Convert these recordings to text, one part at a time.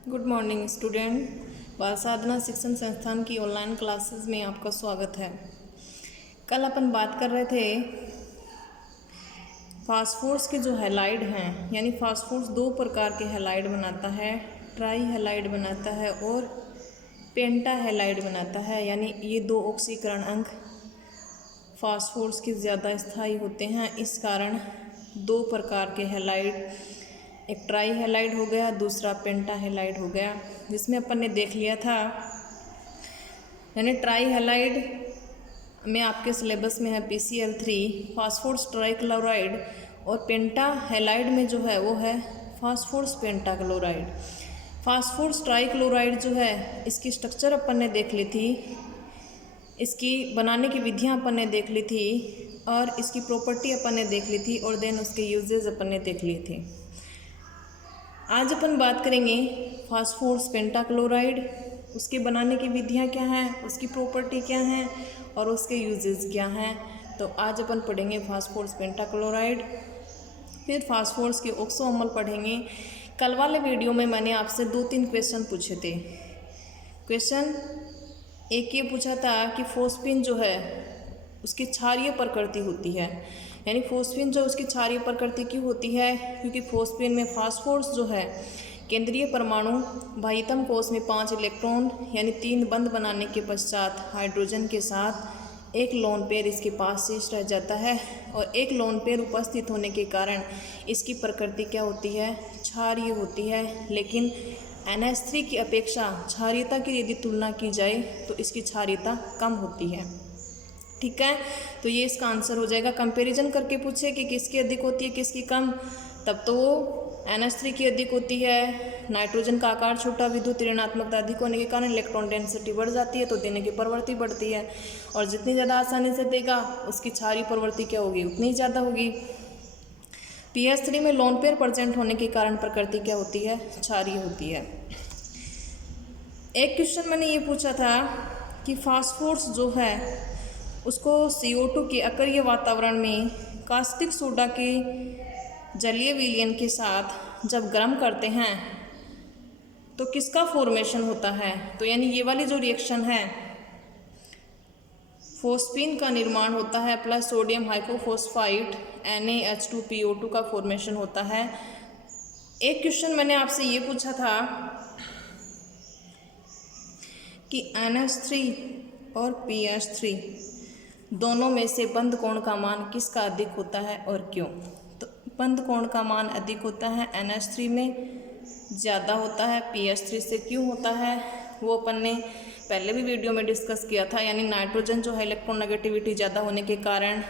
Good morning student. बाल साधना शिक्षण संस्थान की ऑनलाइन क्लासेस में आपका स्वागत है। कल अपन बात कर रहे थे फास्फोर्स के जो हैलाइड हैं, यानी फास्फोर्स दो प्रकार के हैलाइड बनाता है, ट्राई हैलाइड बनाता है और पेंटा हैलाइड बनाता है। यानी ये दो ऑक्सीकरण अंक फास्फोर्स के ज़्यादा स्थायी होते हैं। इस कारण दो प्रकार के हैलाइड, एक ट्राई हैलाइड हो गया, दूसरा पेंटा हैलाइड हो गया, जिसमें अपन ने देख लिया था। यानी ट्राई हैलाइड में आपके सिलेबस में है PCl3 फास्फोर्स ट्राइक्लोराइड, और पेंटा हैलाइड में जो है वो है फास्फोर्स पेंटाक्लोराइड। फास्फोर्स ट्राइक्लोराइड जो है, इसकी स्ट्रक्चर अपन ने देख ली थी, इसकी बनाने की विधियाँ अपन ने देख ली थी, और इसकी प्रॉपर्टी अपन ने देख ली थी, और देन उसके यूजेज अपन ने देख लिए थे। आज अपन बात करेंगे फास्फोर्स पेंटाक्लोराइड, उसके बनाने की विधियाँ क्या हैं, उसकी प्रॉपर्टी क्या हैं और उसके यूजेस क्या हैं। तो आज अपन पढ़ेंगे फास्फोर्स पेंटाक्लोराइड, फिर फास्फोर्स के ऑक्सो अम्ल पढ़ेंगे। कल वाले वीडियो में मैंने आपसे 2-3 क्वेश्चन पूछे थे। क्वेश्चन एक ये पूछा था कि फोस्फिन जो है उसकी क्षारीय प्रकृति होती है, यानी फोस्फिन जो उसकी क्षारीय प्रकृति क्यों होती है, क्योंकि फोस्फिन में फास्फोर्स जो है केंद्रीय परमाणु बाह्यतम कोश में 5 इलेक्ट्रॉन यानी 3 बंध बनाने के पश्चात हाइड्रोजन के साथ एक लोन पेयर इसके पास शेष रह जाता है, और एक लोन पेयर उपस्थित होने के कारण इसकी प्रकृति क्या होती है, क्षारीय होती है। लेकिन NH3 की अपेक्षा क्षारीयता की यदि तुलना की जाए तो इसकी क्षारीयता कम होती है। ठीक है, तो ये इसका आंसर हो जाएगा। कंपैरिजन करके पूछे कि किसकी अधिक होती है किसकी कम, तब तो वो NH3 की अधिक होती है। नाइट्रोजन का आकार छोटा, विद्युत ऋणात्मकता अधिक होने के कारण इलेक्ट्रॉन डेंसिटी बढ़ जाती है, तो देने की प्रवृत्ति बढ़ती है, और जितनी ज़्यादा आसानी से देगा उसकी क्षारीय प्रवृत्ति क्या होगी, उतनी ही ज़्यादा होगी। PH3 में लोन पेयर प्रेजेंट होने के कारण प्रकृति क्या होती है, क्षारीय होती है। एक क्वेश्चन मैंने ये पूछा था कि फास्फोर्स जो है उसको CO2 के अक्रिय वातावरण में कास्टिक सोडा के जलीय विलयन के साथ जब गर्म करते हैं तो किसका फॉर्मेशन होता है। तो यानी ये वाली जो रिएक्शन है, फोस्फिन का निर्माण होता है प्लस सोडियम हाइपोफॉस्फाइट NaH2PO2 का फॉर्मेशन होता है। एक क्वेश्चन मैंने आपसे ये पूछा था कि NH3 और PH3 दोनों में से बंध कोण का मान किसका अधिक होता है और क्यों। तो बंध कोण का मान अधिक होता है NH3 में, ज़्यादा होता है PH3 से। क्यों होता है वो अपन ने पहले भी वीडियो में डिस्कस किया था। यानी नाइट्रोजन जो है इलेक्ट्रॉन नेगेटिविटी ज़्यादा होने के कारण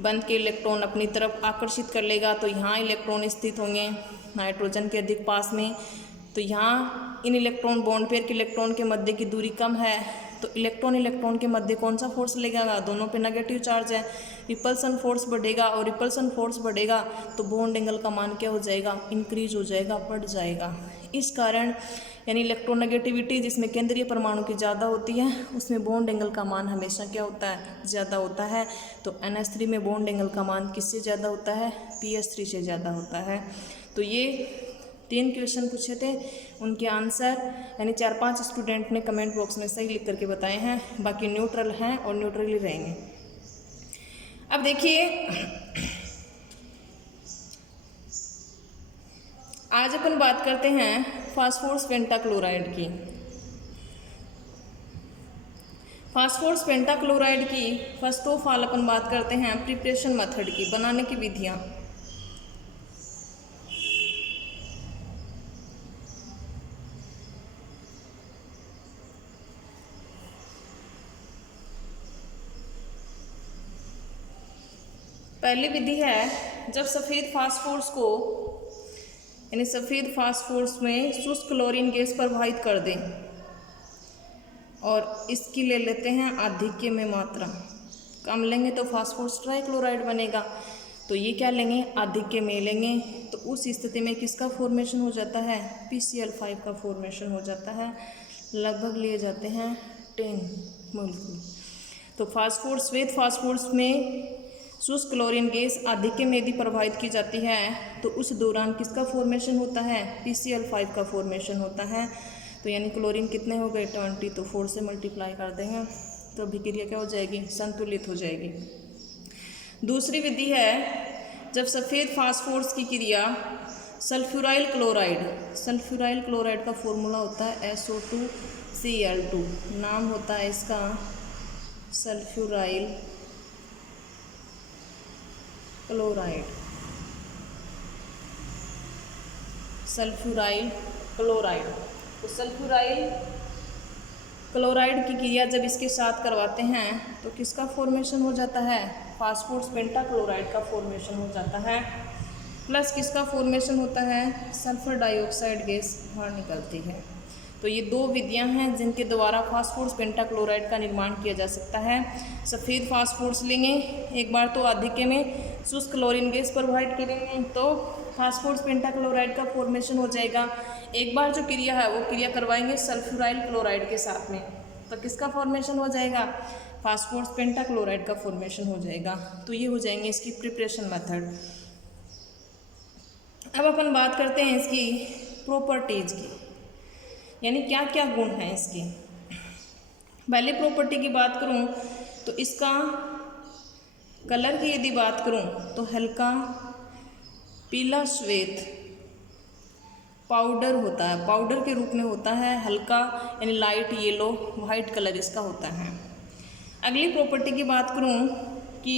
बंध के इलेक्ट्रॉन अपनी तरफ आकर्षित कर लेगा, तो यहाँ इलेक्ट्रॉन स्थित होंगे नाइट्रोजन के अधिक पास में। तो यहाँ इन इलेक्ट्रॉन बॉन्ड पेयर के इलेक्ट्रॉन के मध्य की दूरी कम है, तो इलेक्ट्रॉन के मध्य कौन सा फोर्स लगेगा, दोनों पे नेगेटिव चार्ज है, रिपल्सन फोर्स बढ़ेगा, और रिपल्सन फोर्स बढ़ेगा तो बॉन्ड एंगल का मान क्या हो जाएगा, इंक्रीज हो जाएगा, बढ़ जाएगा। इस कारण यानी इलेक्ट्रोनेगेटिविटी जिसमें केंद्रीय परमाणु की ज़्यादा होती है उसमें बॉन्ड एंगल का मान हमेशा क्या होता है, ज़्यादा होता है। तो NH3 में बॉन्ड एंगल का मान किससे ज़्यादा होता है, PH3 से ज़्यादा होता है। तो ये 3 क्वेश्चन पूछे थे, उनके आंसर यानी 4-5 स्टूडेंट ने कमेंट बॉक्स में सही लिख करके बताए हैं, बाकी न्यूट्रल हैं और न्यूट्रल ही रहेंगे। अब देखिए, आज अपन बात करते हैं फास्फोर्स पेंटाक्लोराइड की। फास्फोर्स पेंटाक्लोराइड की फर्स्ट ऑफ ऑल अपन बात करते हैं प्रिपरेशन मेथड की, बनाने की विधियाँ। पहली विधि है, जब सफ़ेद फास्फोर्स को यानी सफ़ेद फास्फोर्स में शुष्क क्लोरीन गैस प्रवाहित कर दें, और इसकी ले लेते हैं आधिक्य में मात्रा, कम लेंगे तो फास्फोर्स ट्राइक्लोराइड बनेगा, तो ये क्या लेंगे, आधिक्य में लेंगे। तो उस स्थिति में किसका फॉर्मेशन हो जाता है, PCl5 का फॉर्मेशन हो जाता है। लगभग लिए जाते हैं 10 मोल। तो फास्फोर्स, श्वेत फास्फोर्स में शुष्क क्लोरीन गैस आधिक्य में यदि प्रवाहित की जाती है तो उस दौरान किसका फॉर्मेशन होता है, PCl5 का फॉर्मेशन होता है। तो यानी क्लोरीन कितने हो गए 20, तो 4 से मल्टीप्लाई कर देंगे तो अभिक्रिया क्या हो जाएगी, संतुलित हो जाएगी। दूसरी विधि है जब सफ़ेद फास्फोरस की क्रिया सल्फ्यूराइल क्लोराइड का फॉर्मूला होता है SO2Cl2, नाम होता है इसका सल्फ्यूराइल क्लोराइड। तो सल्फ्यूराइल क्लोराइड की क्रिया जब इसके साथ करवाते हैं तो किसका फॉर्मेशन हो जाता है, फास्फोरस पेंटाक्लोराइड का फॉर्मेशन हो जाता है, प्लस किसका फॉर्मेशन होता है, सल्फर डाइऑक्साइड गैस बाहर निकलती है। तो ये दो विधियां हैं जिनके द्वारा फास्फोरस पेंटाक्लोराइड का निर्माण किया जा सकता है। सफ़ेद फास्फोरस लेंगे, एक बार तो आधिक्य में शुष्क क्लोरीन गैस प्रोवाइड करेंगे तो फास्फोरस पेंटाक्लोराइड का फॉर्मेशन हो जाएगा। एक बार जो क्रिया है वो क्रिया करवाएंगे सल्फ्यूराइल क्लोराइड के साथ में, तो किसका फॉर्मेशन हो जाएगा, फास्फोरस पेंटाक्लोराइड का फॉर्मेशन हो जाएगा। तो ये हो जाएंगे इसकी प्रिपरेशन मेथड। अब अपन बात करते हैं इसकी प्रॉपर्टीज की, यानी क्या क्या गुण हैं इसके। पहले प्रॉपर्टी की बात करूं तो इसका कलर की यदि बात करूं तो हल्का पीला श्वेत पाउडर होता है, पाउडर के रूप में होता है, हल्का यानी लाइट येलो वाइट कलर इसका होता है। अगली प्रॉपर्टी की बात करूं कि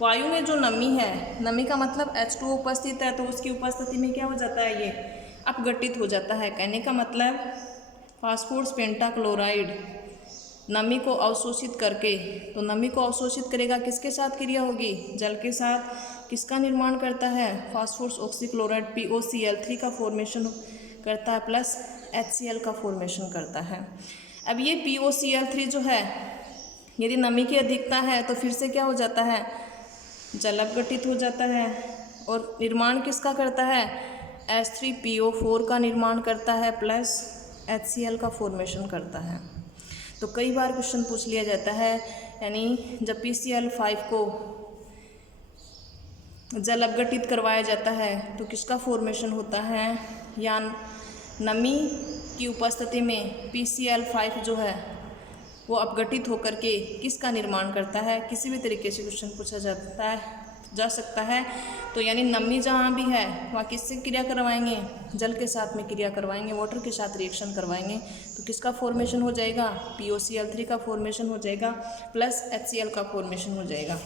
वायु में जो नमी है, नमी का मतलब H2O उपस्थित है तो उसकी उपस्थिति में क्या हो जाता है, ये अपघटित हो जाता है। कहने का मतलब फास्फोरस पेंटाक्लोराइड नमी को अवशोषित करके, तो नमी को अवशोषित करेगा, किसके साथ क्रिया होगी, जल के साथ। किसका निर्माण करता है, फास्फोरस ऑक्सीक्लोराइड POCl3 का फॉर्मेशन करता है, प्लस HCl का फॉर्मेशन करता है। अब ये POCl3 जो है यदि नमी की अधिकता है तो फिर से क्या हो जाता है, जल अपघटित हो जाता है और निर्माण किसका करता है, H3PO4 का निर्माण करता है, प्लस HCl का फॉर्मेशन करता है। तो कई बार क्वेश्चन पूछ लिया जाता है, यानी जब PCl5 को जल अपघटित करवाया जाता है तो किसका फॉर्मेशन होता है, या नमी की उपस्थिति में PCl5 जो है वो अपघटित होकर के किसका निर्माण करता है। किसी भी तरीके से क्वेश्चन पूछा जा सकता है। तो यानी नमी जहाँ भी है वहाँ किससे क्रिया करवाएंगे, जल के साथ में क्रिया करवाएंगे, वाटर के साथ रिएक्शन करवाएंगे, तो किसका फॉर्मेशन हो जाएगा, POCl3 का फॉर्मेशन हो जाएगा, प्लस HCl का फॉर्मेशन हो जाएगा।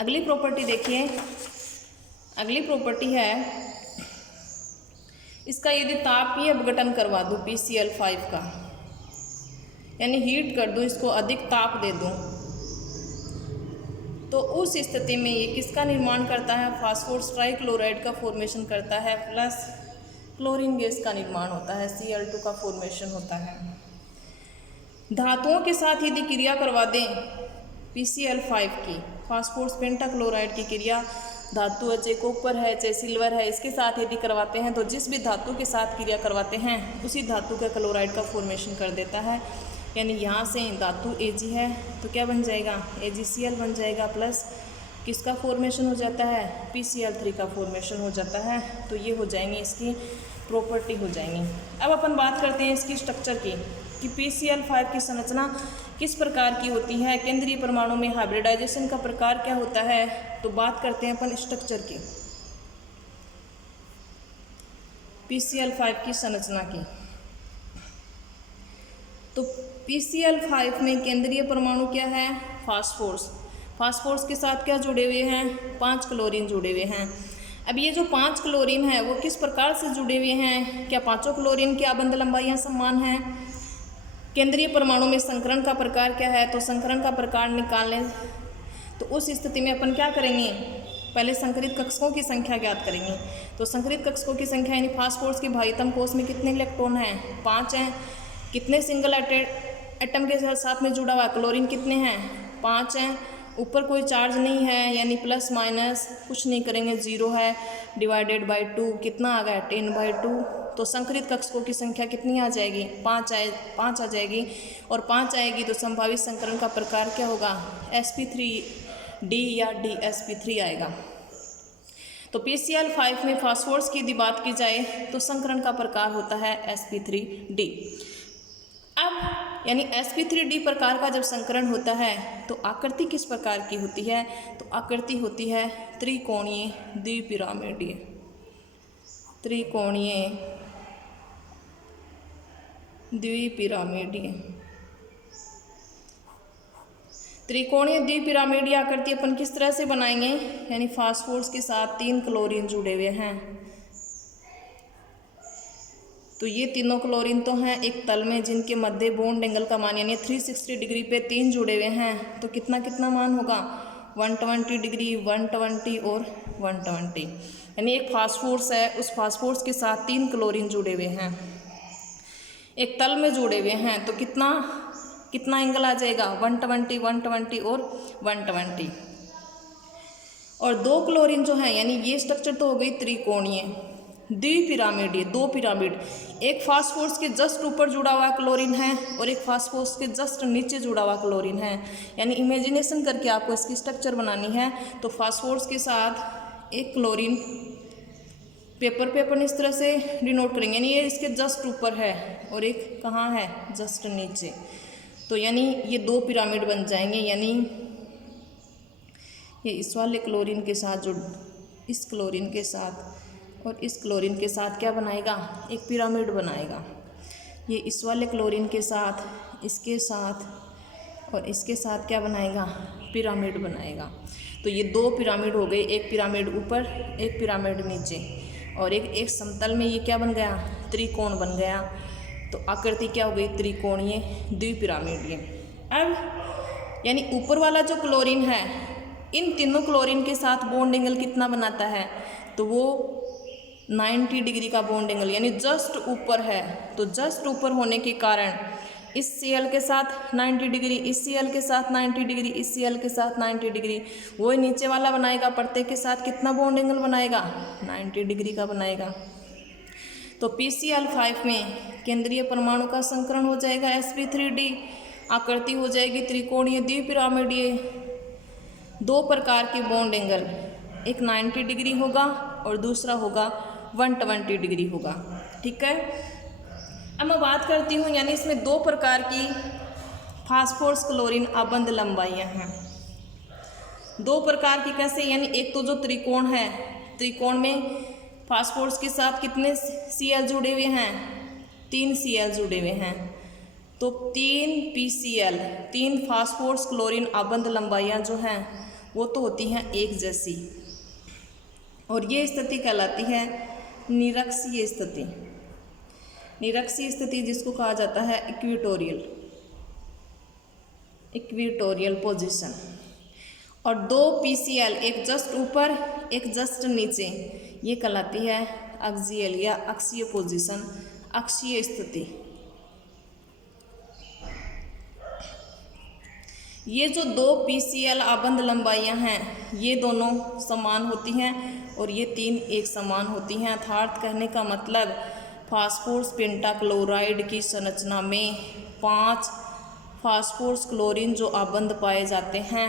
अगली प्रॉपर्टी देखिए, अगली प्रॉपर्टी है इसका यदि तापीय अपघटन करवा दूँ PCl5 का, यानी हीट कर दूँ, इसको अधिक ताप दे दूँ, तो उस स्थिति में ये किसका निर्माण करता है, फास्फोरस ट्राइक्लोराइड का फॉर्मेशन करता है, प्लस क्लोरीन गैस का निर्माण होता है, Cl2 का फॉर्मेशन होता है। धातुओं के साथ यदि क्रिया करवा दें PCl5 की, फास्फोरस पेंटाक्लोराइड की क्रिया, धातु है चाहे कॉपर है चाहे सिल्वर है, इसके साथ यदि करवाते हैं तो जिस भी धातु के साथ क्रिया करवाते हैं उसी धातु का क्लोराइड का फॉर्मेशन कर देता है। यानी यहाँ से धातु Ag है तो क्या बन जाएगा, AgCl बन जाएगा, प्लस किसका फॉर्मेशन हो जाता है, PCl3 का फॉर्मेशन हो जाता है। तो ये हो जाएंगी इसकी प्रॉपर्टी हो जाएंगी। अब अपन बात करते हैं इसकी स्ट्रक्चर की कि PCl5 की संरचना किस प्रकार की होती है, केंद्रीय परमाणु में हाइब्रिडाइजेशन का प्रकार क्या होता है। तो बात करते हैं अपन स्ट्रक्चर की, PCl5 की संरचना की। तो PCl5 में केंद्रीय परमाणु क्या है, फास्फोरस। फास्फोरस के साथ क्या जुड़े हुए हैं, 5 क्लोरीन जुड़े हुए हैं। अब ये जो 5 क्लोरीन है वो किस प्रकार से जुड़े हुए हैं, क्या पांचों क्लोरीन की आबंध लंबाइयाँ समान हैं। केंद्रीय परमाणु में संकरण का प्रकार क्या है, तो संकरण का प्रकार निकालने, तो उस स्थिति में अपन क्या करेंगे, पहले संकरित कक्षकों की संख्या ज्ञात करेंगे। तो संकरित कक्षकों की संख्या यानी फास्फोरस के भाइतम कोष में कितने इलेक्ट्रॉन हैं, 5 हैं। कितने सिंगल एटम के साथ में जुड़ा हुआ, क्लोरीन कितने हैं, 5 हैं। ऊपर कोई चार्ज नहीं है यानी प्लस माइनस कुछ नहीं करेंगे, 0 है, डिवाइडेड बाई 2 कितना आ गया, 10/2। तो संकरित कक्षकों की संख्या कितनी आ जाएगी, 5 आ जाएगी। और 5 आएगी तो संभावित संकरण का प्रकार क्या होगा, डी या DsP3 आएगा। तो PCl5 में फास्फोरस की यदि बात की जाए तो संकरण का प्रकार होता है sp3d। अब यानी sp3d प्रकार का जब संकरण होता है तो आकृति किस प्रकार की होती है? तो आकृति होती है त्रिकोणीय द्विपिरामिडीय। त्रिकोणीय द्विपिरामिडीय। त्रिकोणीय द्विपिरामिडीय आकृति अपन किस तरह से बनाएंगे? यानी फास्फोरस के साथ 3 क्लोरीन जुड़े हुए हैं, तो ये तीनों क्लोरीन तो हैं एक तल में जिनके मध्य बॉन्ड एंगल का मान यानी 360 डिग्री पे 3 जुड़े हुए हैं, तो कितना कितना मान होगा? 120 डिग्री, 120 और 120। यानी एक फास्फोरस है, उस फास्फोरस के साथ 3 क्लोरीन जुड़े हुए हैं, एक तल में जुड़े हुए हैं, तो कितना एंगल आ जाएगा? 120, 120 और 120। और 2 क्लोरीन जो है यानी ये स्ट्रक्चर तो हो गई त्रिकोणीय द्विपिरामिडीय, 2 पिरामिड। एक फास्फोरस के जस्ट ऊपर जुड़ा हुआ क्लोरीन है और एक फास्फोरस के जस्ट नीचे जुड़ा हुआ क्लोरीन है। यानी इमेजिनेशन करके आपको इसकी स्ट्रक्चर बनानी है। तो फास्फोरस के साथ एक क्लोरीन पेपर पे अपन इस तरह से डिनोट करेंगे, यानी ये इसके जस्ट ऊपर है और एक कहाँ है? जस्ट नीचे। तो यानी ये 2 पिरामिड बन जाएंगे। यानी ये इस वाले क्लोरीन के साथ जो इस क्लोरीन के साथ और इस क्लोरीन के साथ क्या बनाएगा? एक पिरामिड बनाएगा। ये इस वाले क्लोरीन के साथ, इसके साथ और इसके साथ क्या बनाएगा? पिरामिड बनाएगा। तो ये 2 पिरामिड हो गए, एक पिरामिड ऊपर, एक पिरामिड नीचे, और एक समतल में ये क्या बन गया? त्रिकोण बन गया। तो आकृति क्या हो गई? त्रिकोणीय द्विपिरामिडीय। अब यानी ऊपर वाला जो क्लोरीन है इन तीनों क्लोरीन के साथ बॉन्ड एंगल कितना बनाता है? तो वो 90 डिग्री का बॉन्ड एंगल, यानी जस्ट ऊपर है। तो जस्ट ऊपर होने के कारण इस Cl के साथ 90 डिग्री, इस Cl के साथ 90 डिग्री, इस Cl के साथ 90 डिग्री, वही नीचे वाला बनाएगा, प्रत्येक के साथ कितना बॉन्ड एंगल बनाएगा? 90 डिग्री का बनाएगा। तो PCl5 में केंद्रीय परमाणु का संकरण हो जाएगा sp3d, आकृति हो जाएगी त्रिकोणीय द्विपिरामिडीय, 2 प्रकार के बॉन्ड एंगल, एक 90 डिग्री होगा और दूसरा होगा 120 डिग्री होगा। ठीक है। अब मैं बात करती हूँ, यानी इसमें 2 प्रकार की फास्फोरस क्लोरीन आबंध लंबाइयाँ हैं। 2 प्रकार की कैसे? यानी एक तो जो त्रिकोण है, त्रिकोण में फास्फोरस के साथ कितने Cl जुड़े हुए हैं? 3 Cl जुड़े हुए हैं। तो 3 PCl, 3 फास्फोरस क्लोरीन आबंध लंबाइयाँ जो हैं वो तो होती हैं एक जैसी, और ये स्थिति कहलाती है निरक्षीय स्थिति। निरक्षीय स्थिति जिसको कहा जाता है इक्विटोरियल पोजीशन। और 2 PCl, एक जस्ट ऊपर एक जस्ट नीचे, ये कहलाती है एक्सियल या अक्षीय पोजीशन, अक्षीय स्थिति। ये जो 2 PCl आबंध लंबाइयाँ हैं ये दोनों समान होती हैं और ये 3 एक समान होती हैं। अर्थात कहने का मतलब फास्फोरस पेंटाक्लोराइड की संरचना में 5 फास्फोरस क्लोरीन जो आबंध पाए जाते हैं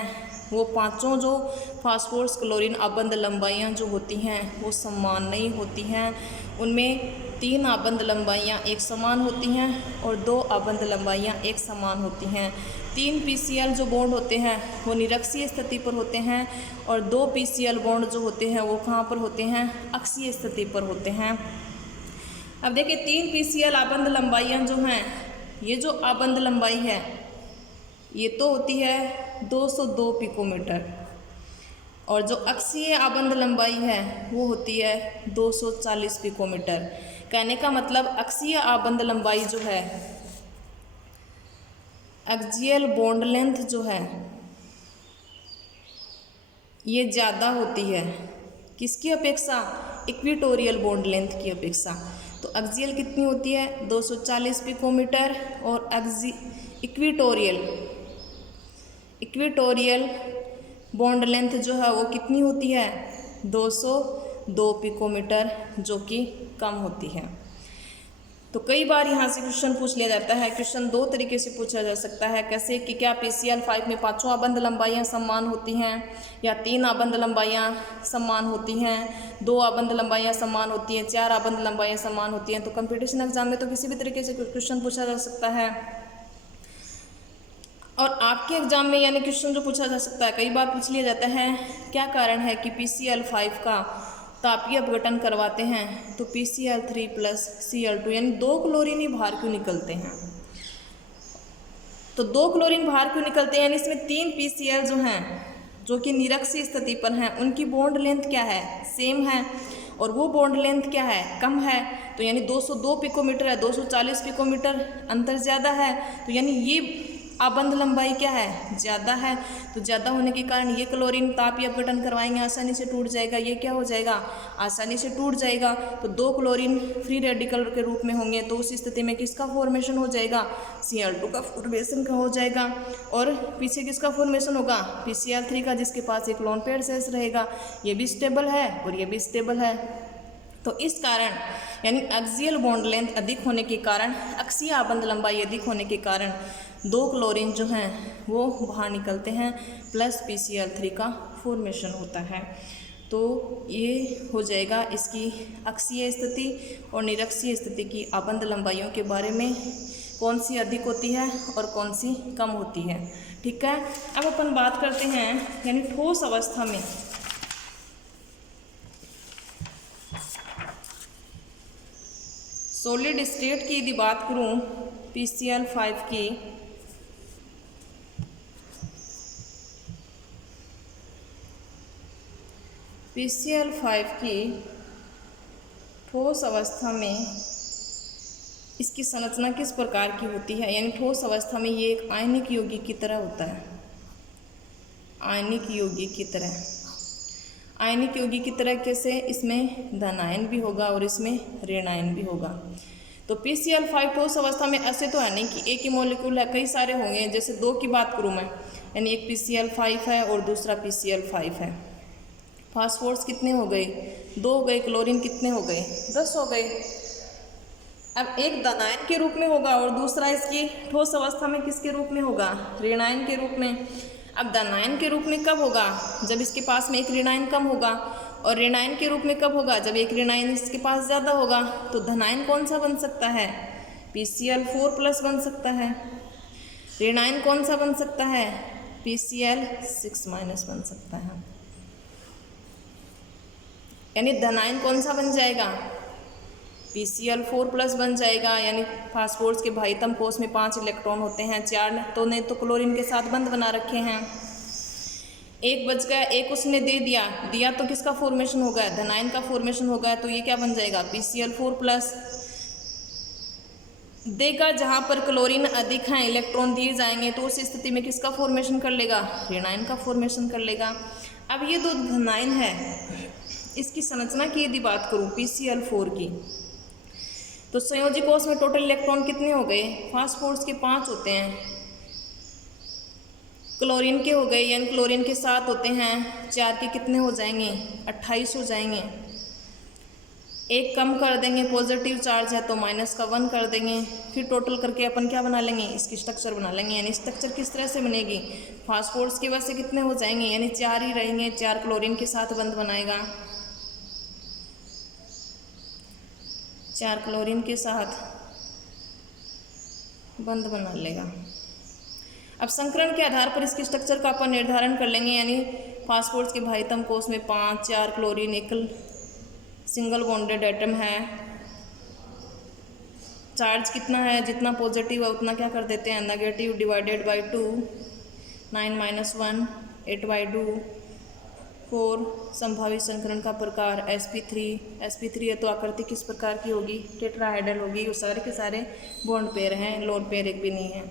वो पांचों जो फास्फोरस क्लोरीन आबंध लंबाइयाँ जो होती हैं वो समान नहीं होती हैं। उनमें 3 आबंध लंबाइयाँ एक समान होती हैं और 2 आबंध लंबाइयाँ एक समान होती हैं। 3 PCl जो बॉन्ड होते हैं वो निरक्षीय स्थिति पर होते हैं और 2 PCl बॉन्ड जो होते हैं वो कहाँ पर होते हैं? अक्षीय स्थिति पर होते हैं। अब देखिए 3 PCl आबंध लंबाइयाँ जो हैं, ये जो आबंध लंबाई है ये तो होती है 202 पिकोमीटर, और जो अक्षीय आबंध लंबाई है वो होती है 240 पिकोमीटर। कहने का मतलब अक्षीय आबंध लंबाई जो है, एक्सियल बॉन्ड लेंथ जो है ये ज़्यादा होती है किसकी अपेक्षा? इक्विटोरियल बॉन्ड लेंथ की अपेक्षा। तो एक्सियल कितनी होती है? 240 पिकोमीटर, और इक्विटोरियल बॉन्ड लेंथ जो है वो कितनी होती है? 202 पिकोमीटर, जो कि कम होती है। तो कई बार यहाँ से क्वेश्चन पूछ लिया जाता है। क्वेश्चन दो तरीके से पूछा जा सकता है, कैसे कि क्या PCl5 में पाँचों आबंध लंबाइयाँ समान होती हैं या 3 आबंध लंबाइयाँ समान होती हैं, 2 आबंध लंबाइयाँ समान होती हैं, 4 आबंध लंबाइयाँ समान होती हैं। तो कंपटीशन एग्जाम में तो किसी भी तरीके से क्वेश्चन पूछा जा सकता है। और आपके एग्जाम में यानी क्वेश्चन जो पूछा जा सकता है, कई बार पूछ लिया जाता है, क्या कारण है कि PCl5 का तापीय अपघटन करवाते हैं तो PCl3 + Cl2 यानी 2 क्लोरीन ही बाहर क्यों निकलते हैं। तो 2 क्लोरीन बाहर क्यों निकलते हैं, यानी इसमें 3 PCl जो हैं जो कि निरक्षीय स्थिति पर हैं, उनकी बॉन्ड लेंथ क्या है, सेम है, और वो बॉन्ड लेंथ क्या है, कम है। तो यानी 202 पिकोमीटर है, 240 पिकोमीटर, अंतर ज़्यादा है। तो यानी ये आबंध लंबाई क्या है, ज़्यादा है। तो ज़्यादा होने के कारण ये क्लोरीन तापीय अपघटन करवाएंगे, आसानी से टूट जाएगा। ये क्या हो जाएगा, आसानी से टूट जाएगा। तो 2 क्लोरीन फ्री रेडिकल के रूप में होंगे, तो उस स्थिति में किसका फॉर्मेशन हो जाएगा, Cl2 का फॉर्मेशन का हो जाएगा। और पीछे किसका फॉर्मेशन होगा, PCl3 का, जिसके पास एक लोन पेयर शेष रहेगा। ये भी स्टेबल है और ये भी स्टेबल है। तो इस कारण यानी एक्सियल बॉन्ड लेंथ अधिक होने के कारण, अक्षीय आबंध लंबाई अधिक होने के कारण 2 क्लोरीन जो हैं वो बाहर निकलते हैं, प्लस PCl3 का फॉर्मेशन होता है। तो ये हो जाएगा इसकी अक्षीय स्थिति और निरक्षीय स्थिति की आबंध लंबाइयों के बारे में, कौन सी अधिक होती है और कौन सी कम होती है। ठीक है, अब अपन बात करते हैं यानी ठोस अवस्था में सॉलिड स्टेट की यदि बात करूं PCl5 की, PCl5 की ठोस अवस्था में इसकी संरचना किस प्रकार की होती है, यानी ठोस अवस्था में ये एक आयनिक यौगिक की तरह होता है, आयनिक यौगिक की तरह। आयनिक यौगिक की तरह कैसे, इसमें धनायन भी होगा और इसमें ऋणायन भी होगा। तो PCl5 ठोस अवस्था में ऐसे तो है नहीं कि एक ही मॉलिक्यूल है, कई सारे होंगे। जैसे 2 की बात करूँ मैं, यानी एक PCl5 है और दूसरा PCl5 है। फास्फोर्स कितने हो गए, 2 हो गए। क्लोरीन कितने हो गए, 10 हो गए। अब एक धनायन के रूप में होगा और दूसरा इसकी ठोस अवस्था में किसके रूप में होगा, ऋणायन के रूप में। अब धनायन के रूप में कब होगा, जब इसके पास में एक ऋणायन कम होगा, और ऋणायन के रूप में कब होगा, जब एक ऋणायन इसके पास ज़्यादा होगा। तो धनायन कौन सा बन सकता है, PCl4+ बन सकता है। ऋणायन कौन सा बन सकता है, PCl6- बन सकता है। यानी धनायन कौन सा बन जाएगा, PCl4+ बन जाएगा। यानी फास्फोर्स के भाइतम कोष में 5 इलेक्ट्रॉन होते हैं, 4 तो ने तो क्लोरीन के साथ बंध बना रखे हैं, एक बच गया, एक उसने दे दिया तो किसका फॉर्मेशन होगा, धनायन का फॉर्मेशन होगा। तो ये क्या बन जाएगा, PCl4+ देगा। जहाँ पर क्लोरीन अधिक हैं, इलेक्ट्रॉन दिए जाएंगे, तो उस स्थिति में किसका फॉर्मेशन कर लेगा, ऋणायन का फॉर्मेशन कर लेगा। अब ये दो धनायन है, इसकी संरचना की यदि बात करूँ PCl4 की, तो संयोजी कोष में टोटल इलेक्ट्रॉन कितने हो गए, फास्फोर्स के 5 होते हैं, क्लोरीन के हो गए, यानी क्लोरीन के 7 होते हैं, 4 के कितने हो जाएंगे, 28 हो जाएंगे। एक कम कर देंगे, पॉजिटिव चार्ज है तो माइनस का 1 कर देंगे। फिर टोटल करके अपन क्या बना लेंगे, इसकी स्ट्रक्चर बना लेंगे। यानी स्ट्रक्चर किस तरह से बनेगी, फास्फोर्स की वजह से कितने हो जाएंगे, यानी 4 ही रहेंगे, 4 क्लोरीन के साथ बंध बनाएगा, 4 क्लोरीन के साथ बंध बना लेगा। अब संकरण के आधार पर इसकी स्ट्रक्चर का अपन निर्धारण कर लेंगे। यानी फास्फोर्स के भाइतम कोष में 5, 4 क्लोरीन, एक सिंगल बॉन्डेड एटम है। चार्ज कितना है, जितना पॉजिटिव है उतना क्या कर देते हैं, नेगेटिव, डिवाइडेड बाई 2, 9 - 1, 8/2, 4। संभावित संकरण का प्रकार sp3 है तो आकृति किस प्रकार की होगी, टेट्राहेड्रल होगी। वो सारे के सारे बॉन्ड पेयर हैं, लोन पेयर एक भी नहीं है।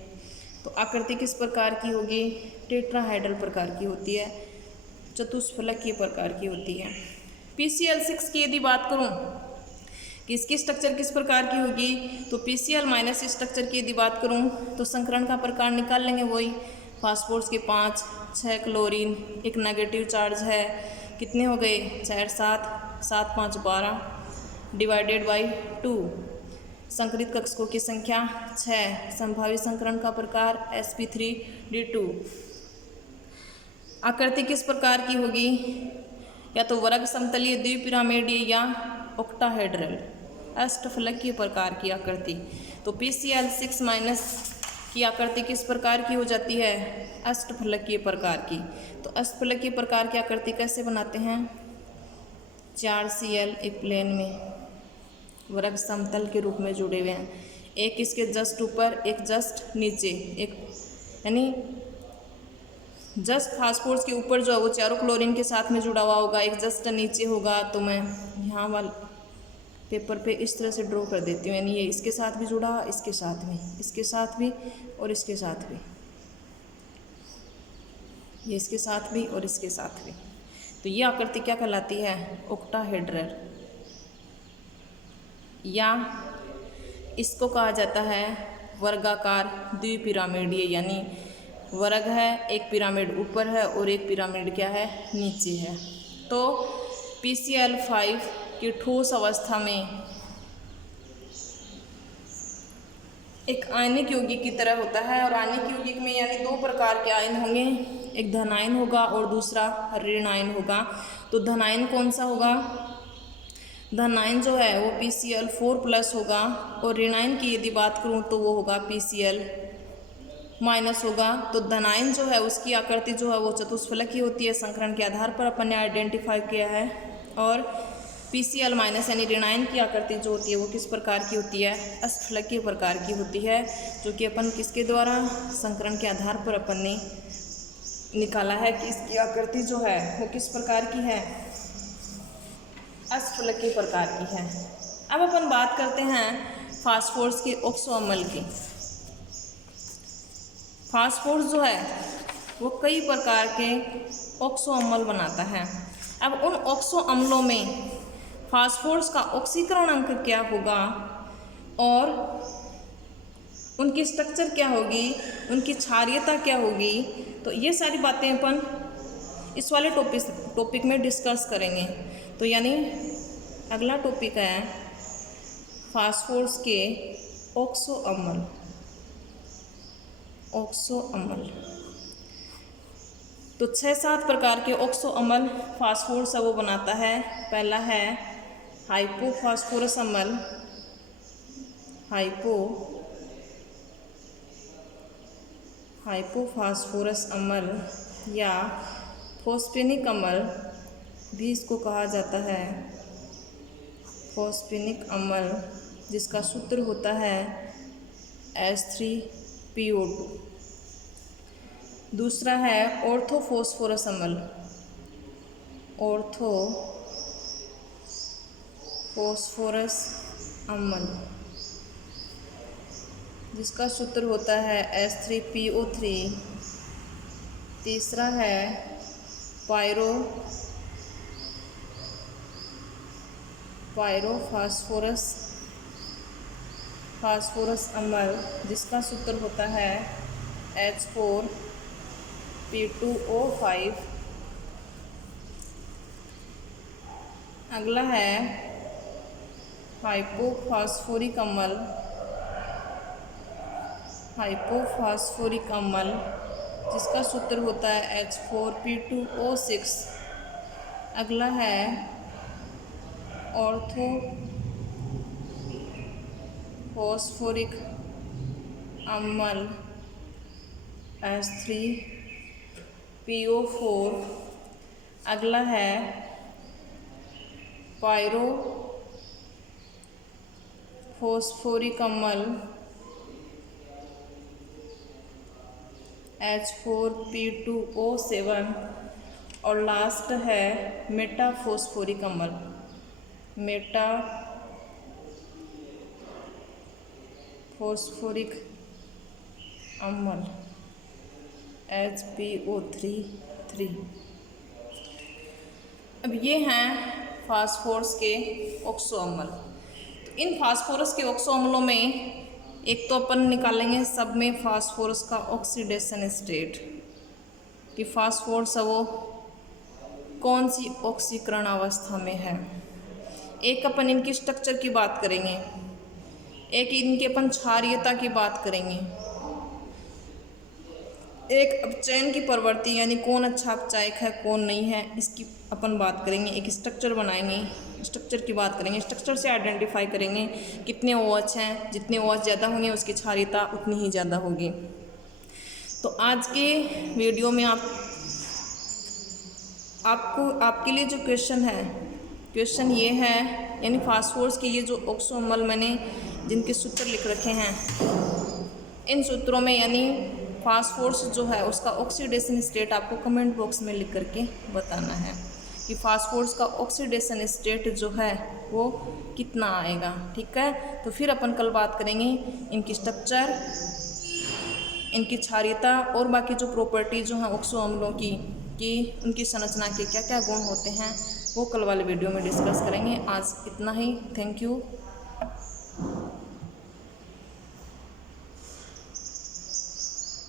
तो आकृति किस प्रकार की होगी, टेट्राहेड्रल प्रकार की होती है, चतुष्फलकीय प्रकार की होती है। PCl6 की यदि बात करूं कि इसकी स्ट्रक्चर किस प्रकार की होगी, तो PCl- स्ट्रक्चर की यदि बात करूं तो संकरण का प्रकार निकाल लेंगे, वही फास्फोर्स के 5, 6 क्लोरीन, एक नेगेटिव चार्ज है, कितने हो गए, 4, 7, 7, 5, 12, डिवाइडेड बाई 2। संकरित कक्षकों की संख्या 6। संभावित संकरण का प्रकार sp3d2। आकृति किस प्रकार की होगी? या तो वर्ग समतलीय, द्विपिरामिडीय या ऑक्टाहेड्रल, अष्टफलकीय प्रकार की आकृति। तो PCl6- की आकृति किस प्रकार की हो जाती है? अष्टफलकीय प्रकार की। तो अष्टफलकीय प्रकार की आकृति कैसे बनाते हैं? 4Cl एक प्लेन में वर्ग समतल के रूप में जुड़े हुए हैं, एक इसके जस्ट ऊपर, एक जस्ट नीचे, एक यानी जस्ट फास्फोरस के ऊपर जो है वो चारों क्लोरीन के साथ में जुड़ा हुआ होगा, एक जस्ट नीचे होगा। तो मैं यहाँ वाले पेपर पे इस तरह से ड्रॉ कर देती हूँ, यानी ये इसके साथ भी जुड़ा, इसके साथ भी, इसके साथ भी और इसके साथ भी, ये इसके साथ भी और इसके साथ भी। तो ये आकृति क्या कहलाती है? ऑक्टाहेड्रल, या इसको कहा जाता है वर्गाकार द्विपिरामिडीय, यानी वर्ग है, एक पिरामिड ऊपर है और एक पिरामिड क्या है? नीचे है। तो PCl5 की ठोस अवस्था में एक आयनिक यौगिक की तरह होता है, और आयनिक यौगिक में यानी दो प्रकार के आयन होंगे, एक धनायन होगा और दूसरा ऋणायन होगा। तो धनायन कौन सा होगा? धनायन जो है वो PCl4+ होगा, और ऋणायन की यदि बात करूँ तो वो होगा PCl- होगा। तो धनायन जो है उसकी आकृति जो है वो चतुष्फलकीय होती है, संकरण के आधार पर अपन ने आइडेंटिफाई किया है। और PCl- यानी ऋणायन की आकृति जो होती है वो किस प्रकार की होती है? अष्टफलकीय प्रकार की होती है, जो कि अपन किसके द्वारा? संकरण के आधार पर अपन ने निकाला है कि इसकी आकृति जो है वो किस प्रकार की है? अष्टफलकीय प्रकार की है। अब अपन बात करते हैं फास्फोरस के ऑक्सो अम्ल की। फास्फोरस जो है वो कई प्रकार के ऑक्सो अम्ल बनाता है। अब उन ऑक्सो अम्लों में फास्फोरस का ऑक्सीकरण अंक क्या होगा और उनकी स्ट्रक्चर क्या होगी, उनकी क्षारीयता क्या होगी, तो ये सारी बातें अपन इस वाले टॉपिक में डिस्कस करेंगे। तो यानी अगला टॉपिक है फास्फोरस के ऑक्सो अम्ल। ऑक्सो अम्ल तो 6-7 प्रकार के ऑक्सो अम्ल फास्फोरस वो बनाता है। पहला है हाइपोफास्फोरस अम्ल, हाइपोफास्फोरस अम्ल या फॉस्फेनिक अम्ल भी इसको कहा जाता है। फॉस्फेनिक अम्ल जिसका सूत्र होता है H3PO2। दूसरा है ऑर्थोफॉस्फोरस अम्ल, ऑर्थोफॉस्फोरस अम्ल जिसका सूत्र होता है H3PO3। तीसरा है फास्फोरस अम्ल जिसका सूत्र होता है H4P2O5। अगला है हाइपोफास्फोरिक अम्ल जिसका सूत्र होता है H4P2O6। अगला है ऑर्थोफॉस्फोरिक अम्ल H3PO4। अगला है पायरोफॉस्फोरिक अम्ल H4P2O7। और लास्ट है मेटाफॉस्फोरिक अम्ल, मेटाफॉस्फोरिक अम्ल HPO3। अब ये हैं फास्फोरस के ऑक्सो अम्ल। तो इन फास्फोरस के ऑक्सो अम्लों में एक तो अपन निकालेंगे सब में फास्फोरस का ऑक्सीडेशन स्टेट कि फास्फोरस वो कौन सी ऑक्सीकरण अवस्था में है। एक अपन इनकी स्ट्रक्चर की बात करेंगे, एक इनके अपन क्षारीयता की बात करेंगे, एक अपचयन की प्रवृत्ति यानी कौन अच्छा अपचायक है कौन नहीं है इसकी अपन बात करेंगे। एक स्ट्रक्चर बनाएंगे, स्ट्रक्चर की बात करेंगे, स्ट्रक्चर से आइडेंटिफाई करेंगे कितने OH हैं, जितने OH ज़्यादा होंगे उसकी क्षारीयता उतनी ही ज़्यादा होगी। तो आज के वीडियो में आपके लिए जो क्वेश्चन ये है, यानी फास्फोरस के ये जो ऑक्सो अम्ल मैंने जिनके सूत्र लिख रखे हैं, इन सूत्रों में यानी फास्फोरस जो है उसका ऑक्सीडेशन स्टेट आपको कमेंट बॉक्स में लिख करके बताना है कि फास्फोरस का ऑक्सीडेशन स्टेट जो है वो कितना आएगा। ठीक है, तो फिर अपन कल बात करेंगे इनकी स्ट्रक्चर, इनकी क्षारीयता और बाकी जो प्रॉपर्टी जो हैं ऑक्सो अम्लों की कि उनकी संरचना के क्या क्या गुण होते हैं वो कल वाले वीडियो में डिस्कस करेंगे। आज इतना ही, थैंक यू।